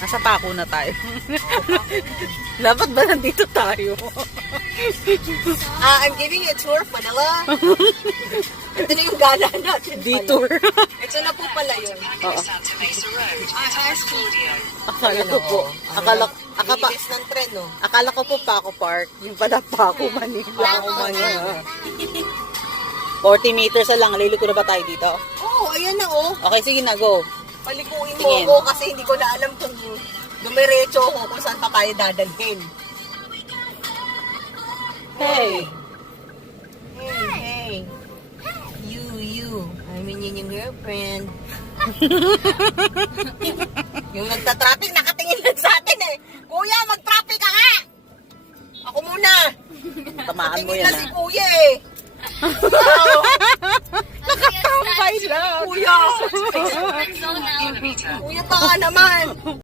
Nasa pako na tayo. Dapat ba nandito tayo? I'm giving you a tour of Manila. Ito na yung gala natin. Detour. Ito na po pala yun. Oo. Akala Ayan, ko po. oo. Linis ng tren, no? Akala ko po Paco Park. Yung pala Paco, Manila. Paco, Manila. 40 meters na lang. Liliko na ba tayo dito? Oo, ayan na, oh. Okay, sige na, go. Palikuin mo Tingin. ako kasi hindi ko na alam kung dumiretso ako kung saan pa tayo dadalhin. Hey. Hey. You. I mean, yun yung girlfriend. Yung nagta-traffic, nakatingin lang sa atin eh. Kuya, mag-traffic ka nga! Ako muna. Tamaan mo Tingin yan, na si ha? kuya eh. Nakatambay lang. Kuya! Kuya, baka naman.